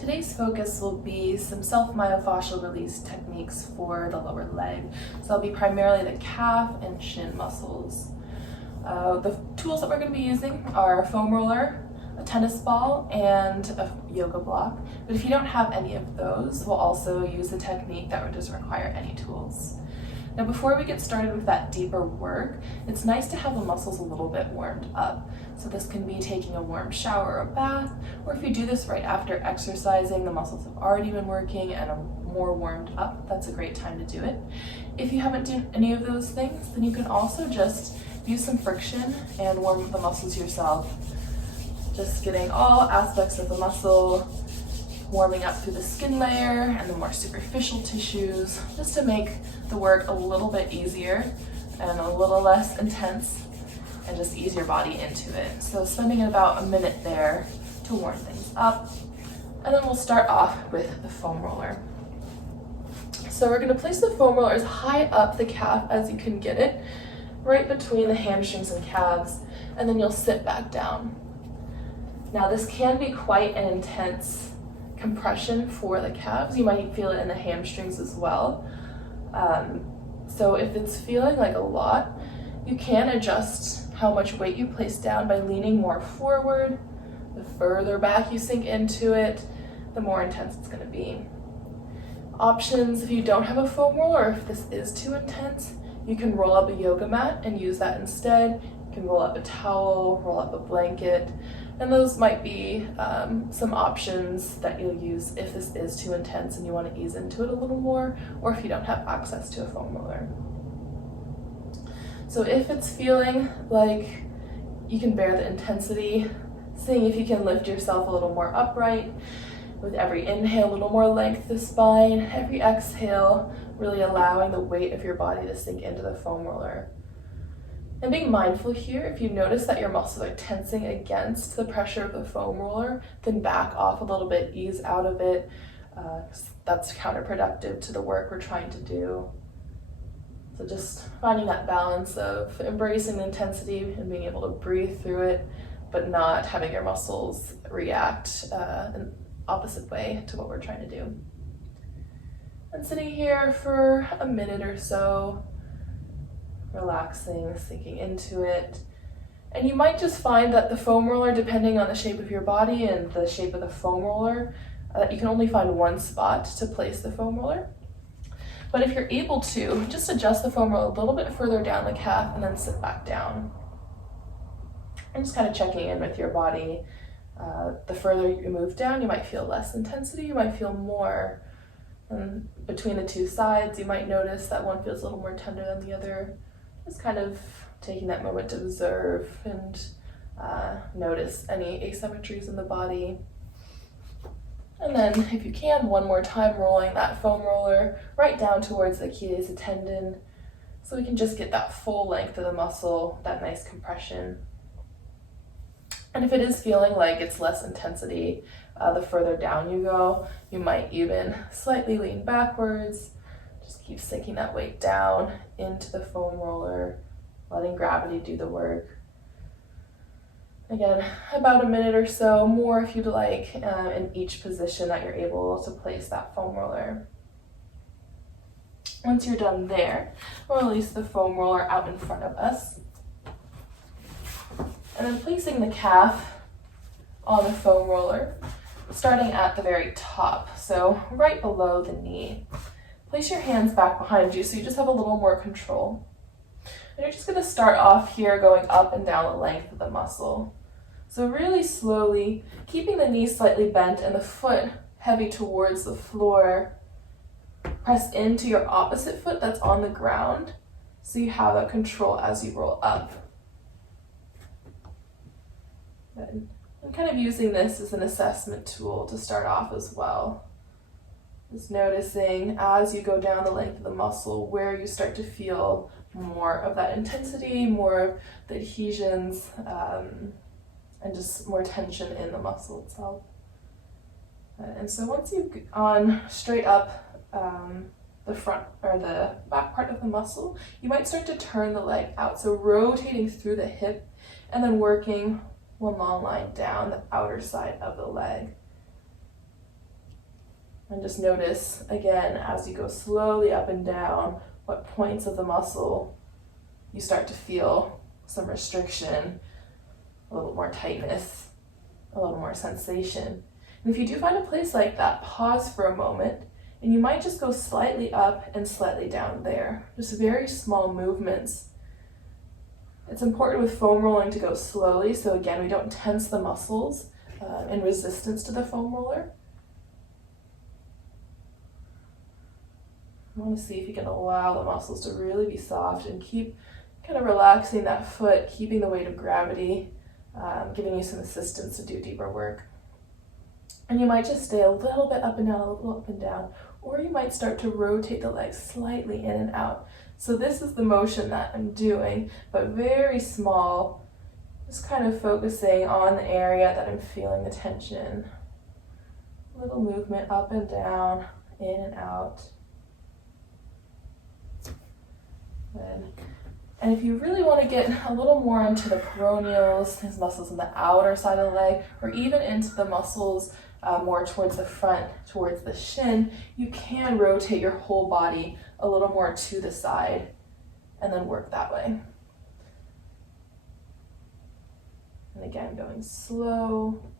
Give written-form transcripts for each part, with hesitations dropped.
Today's focus will be some self-myofascial release techniques for the lower leg. So that'll be primarily the calf and shin muscles. The tools that we're going to be using are a foam roller, a tennis ball, and a yoga block. But if you don't have any of those, we'll also use a technique that doesn't require any tools. Now, before we get started with that deeper work, it's nice to have the muscles a little bit warmed up. So this can be taking a warm shower or bath, or if you do this right after exercising, the muscles have already been working and are more warmed up, that's a great time to do it. If you haven't done any of those things, then you can also just use some friction and warm the muscles yourself. Just getting all aspects of the muscle warming up through the skin layer and the more superficial tissues, just to make the work a little bit easier and a little less intense, and just ease your body into it. So spending about a minute there to warm things up. And then we'll start off with the foam roller. So we're going to place the foam roller as high up the calf as you can get it, right between the hamstrings and calves, and then you'll sit back down. Now this can be quite an intense compression for the calves. You might feel it in the hamstrings as well. So if it's feeling like a lot, you can adjust how much weight you place down by leaning more forward. The further back you sink into it, the more intense it's going to be. Options, if you don't have a foam roller, or if this is too intense, you can roll up a yoga mat and use that instead. You can roll up a towel, roll up a blanket, and those might be some options that you'll use if this is too intense and you want to ease into it a little more, or if you don't have access to a foam roller. So if it's feeling like you can bear the intensity, seeing if you can lift yourself a little more upright. With every inhale, a little more length to the spine. Every exhale, really allowing the weight of your body to sink into the foam roller. And being mindful here, if you notice that your muscles are tensing against the pressure of the foam roller, then back off a little bit, ease out of it. That's counterproductive to the work we're trying to do. So just finding that balance of embracing the intensity and being able to breathe through it, but not having your muscles react an opposite way to what we're trying to do. And sitting here for a minute or so, relaxing, sinking into it. And you might just find that the foam roller, depending on the shape of your body and the shape of the foam roller, you can only find one spot to place the foam roller. But if you're able to, just adjust the foam roller a little bit further down the calf and then sit back down. And just kind of checking in with your body. The further you move down, you might feel less intensity, you might feel more. And between the two sides, you might notice that one feels a little more tender than the other. Just kind of taking that moment to observe and notice any asymmetries in the body. And then, if you can, one more time rolling that foam roller right down towards the Achilles tendon, so we can just get that full length of the muscle, that nice compression. And if it is feeling like it's less intensity, the further down you go, you might even slightly lean backwards. Just keep sinking that weight down into the foam roller, letting gravity do the work. Again, about a minute or so more if you'd like, in each position that you're able to place that foam roller. Once you're done there, we'll release the foam roller out in front of us. And then placing the calf on the foam roller, starting at the very top, so right below the knee. Place your hands back behind you so you just have a little more control. And you're just going to start off here going up and down the length of the muscle. So really slowly, keeping the knee slightly bent and the foot heavy towards the floor. Press into your opposite foot that's on the ground so you have that control as you roll up. Good. I'm kind of using this as an assessment tool to start off as well. Just noticing as you go down the length of the muscle where you start to feel more of that intensity, more of the adhesions, and just more tension in the muscle itself. And so once you've gone straight up the front or the back part of the muscle, you might start to turn the leg out. So rotating through the hip and then working one long line down the outer side of the leg. And just notice, again, as you go slowly up and down, what points of the muscle you start to feel some restriction, a little more tightness, a little more sensation. And if you do find a place like that, pause for a moment, and you might just go slightly up and slightly down there. Just very small movements. It's important with foam rolling to go slowly, so again, we don't tense the muscles in resistance to the foam roller. You want to see if you can allow the muscles to really be soft and keep kind of relaxing that foot, keeping the weight of gravity, giving you some assistance to do deeper work. And you might just stay a little bit up and down, a little up and down, or you might start to rotate the legs slightly in and out. So this is the motion that I'm doing, but very small, just kind of focusing on the area that I'm feeling the tension. Little movement up and down, in and out. Good. And if you really want to get a little more into the peroneals, these muscles on the outer side of the leg, or even into the muscles more towards the front, towards the shin, you can rotate your whole body a little more to the side and then work that way. And again, going slow.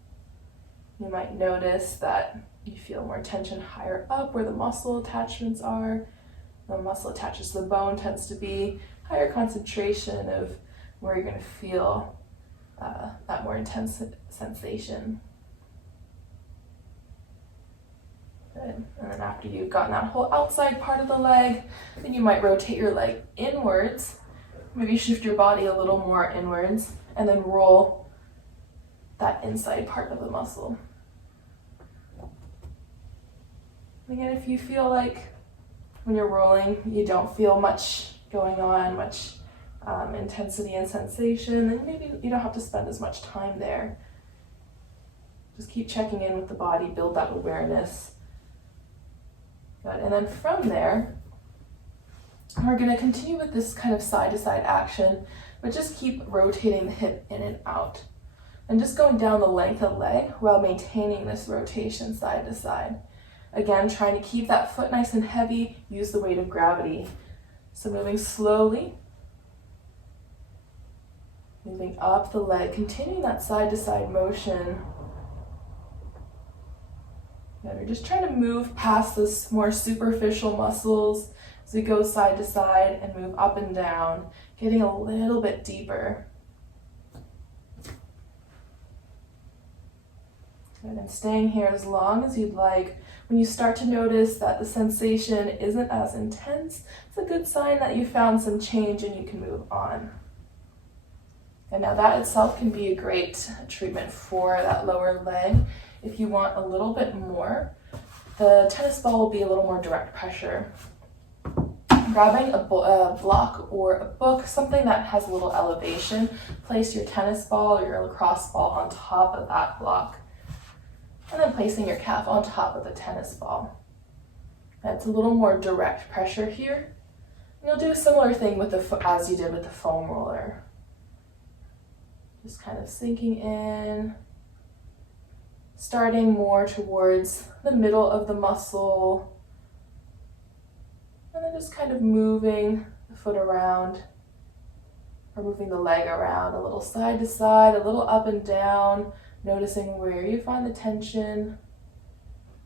You might notice that you feel more tension higher up where the muscle attachments are. The muscle attaches to the bone tends to be higher concentration of where you're going to feel that more intense sensation. Good. And then after you've gotten that whole outside part of the leg, then you might rotate your leg inwards. Maybe shift your body a little more inwards and then roll that inside part of the muscle. Again, if you feel like when you're rolling you don't feel much going on, much intensity and sensation, then maybe you don't have to spend as much time there. Just keep checking in with the body, build that awareness. Good. And then from there, we're going to continue with this kind of side-to-side action, but just keep rotating the hip in and out. And just going down the length of the leg while maintaining this rotation side to side. Again, trying to keep that foot nice and heavy, use the weight of gravity. So moving slowly, moving up the leg, continuing that side-to-side motion. And we're just trying to move past those more superficial muscles as we go side to side and move up and down, getting a little bit deeper. Good. And staying here as long as you'd like. When you start to notice that the sensation isn't as intense, it's a good sign that you found some change and you can move on. And now that itself can be a great treatment for that lower leg. If you want a little bit more, the tennis ball will be a little more direct pressure. Grabbing a block or a book, something that has a little elevation, place your tennis ball or your lacrosse ball on top of that block. And then placing your calf on top of the tennis ball. That's a little more direct pressure here. And you'll do a similar thing with as you did with the foam roller. Just kind of sinking in, starting more towards the middle of the muscle, and then just kind of moving the foot around, or moving the leg around a little side to side, a little up and down, noticing where you find the tension.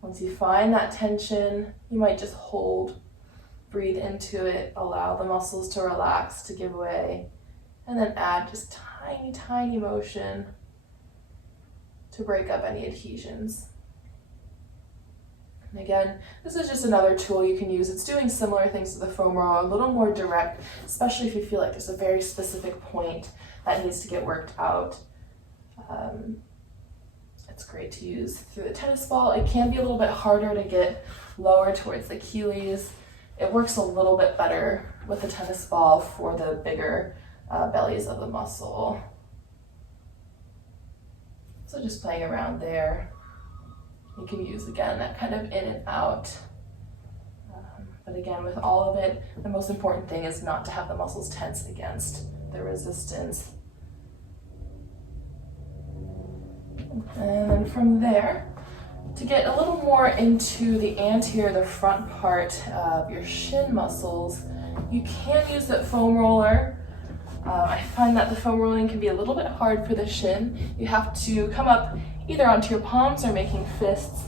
Once you find that tension, you might just hold, breathe into it, allow the muscles to relax, to give way, and then add just tiny, tiny motion to break up any adhesions. And again, this is just another tool you can use. It's doing similar things to the foam roller, a little more direct, especially if you feel like there's a very specific point that needs to get worked out. It's great to use through the tennis ball. It can be a little bit harder to get lower towards the Achilles. It works a little bit better with the tennis ball for the bigger bellies of the muscle. So just playing around there. You can use, again, that kind of in and out. But again, with all of it, the most important thing is not to have the muscles tense against the resistance. And then from there, To get a little more into the anterior, the front part of your shin muscles, you can use the foam roller. I find that the foam rolling can be a little bit hard for the shin. You have to come up either onto your palms or making fists,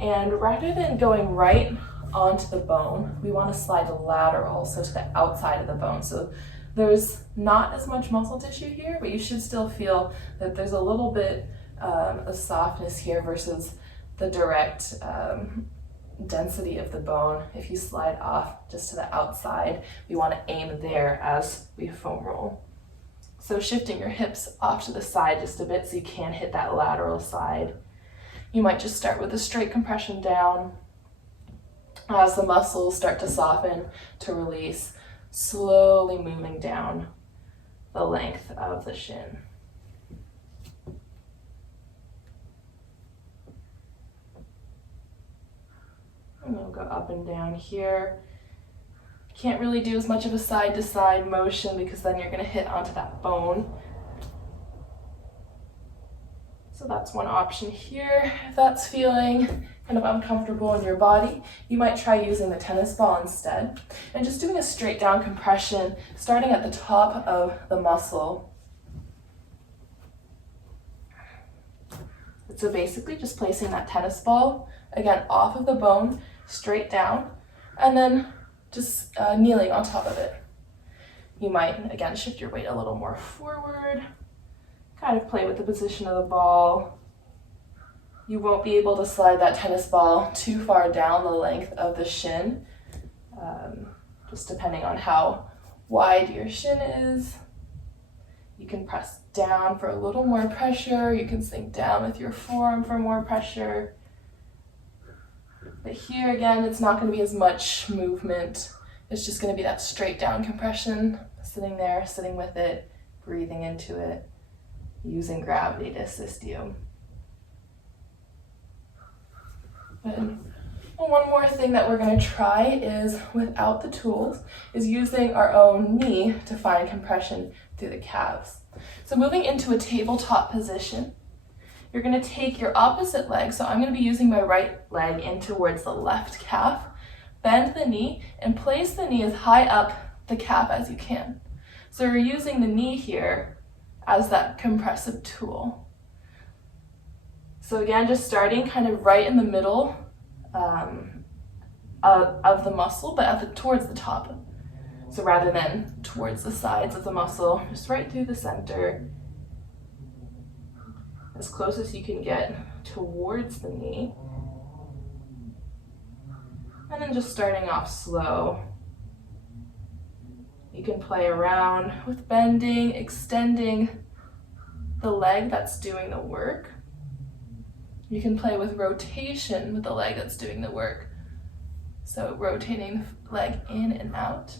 and rather than going right onto the bone, we want to slide lateral, so to the outside of the bone. So there's not as much muscle tissue here, but you should still feel that there's a little bit of softness here versus the direct density of the bone. If you slide off just to the outside, we want to aim there as we foam roll. So shifting your hips off to the side just a bit so you can hit that lateral side. You might just start with a straight compression down. As the muscles start to soften, to release, slowly moving down the length of the shin. And we'll go up and down here. Can't really do as much of a side-to-side motion because then you're going to hit onto that bone. So that's one option here. If that's feeling kind of uncomfortable in your body, you might try using the tennis ball instead and just doing a straight down compression, starting at the top of the muscle. So basically just placing that tennis ball, again, off of the bone, straight down, and then just kneeling on top of it. You might, again, shift your weight a little more forward, kind of play with the position of the ball. You won't be able to slide that tennis ball too far down the length of the shin, just depending on how wide your shin is. You can press down for a little more pressure. You can sink down with your forearm for more pressure. But here again, it's not going to be as much movement. It's just going to be that straight down compression, sitting there, sitting with it, breathing into it, using gravity to assist you. And one more thing that we're going to try is, without the tools, is using our own knee to find compression through the calves. So moving into a tabletop position, you're going to take your opposite leg. So I'm going to be using my right leg in towards the left calf. Bend the knee and place the knee as high up the calf as you can. So we're using the knee here as that compressive tool. So again, just starting kind of right in the middle of the muscle, but towards the top. So rather than towards the sides of the muscle, just right through the center, as close as you can get towards the knee. And then just starting off slow. You can play around with bending, extending the leg that's doing the work. You can play with rotation with the leg that's doing the work. So rotating the leg in and out.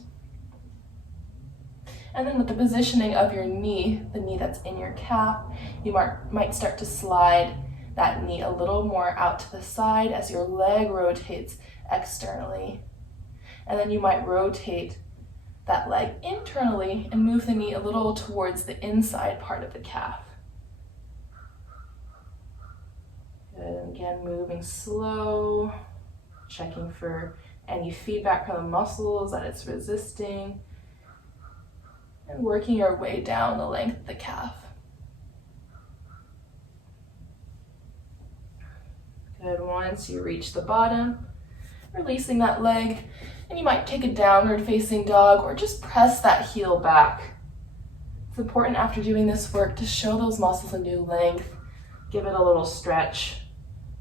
And then with the positioning of your knee, the knee that's in your calf, you might start to slide that knee a little more out to the side as your leg rotates externally. And then you might rotate that leg internally and move the knee a little towards the inside part of the calf. Good, and again, moving slow, checking for any feedback from the muscles that it's resisting, and working your way down the length of the calf. Good, once you reach the bottom, releasing that leg, and you might take a downward facing dog or just press that heel back. It's important after doing this work to show those muscles a new length, give it a little stretch.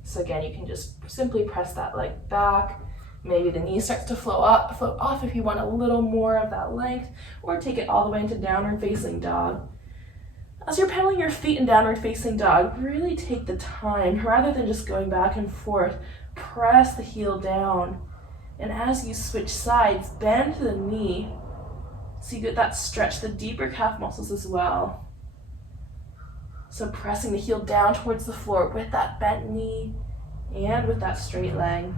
So again, you can just simply press that leg back. Maybe the knee starts to float off if you want a little more of that length, or take it all the way into downward facing dog. As you're pedaling your feet in downward facing dog, really take the time, rather than just going back and forth, press the heel down. And as you switch sides, bend the knee so you get that stretch, the deeper calf muscles as well. So pressing the heel down towards the floor with that bent knee and with that straight leg.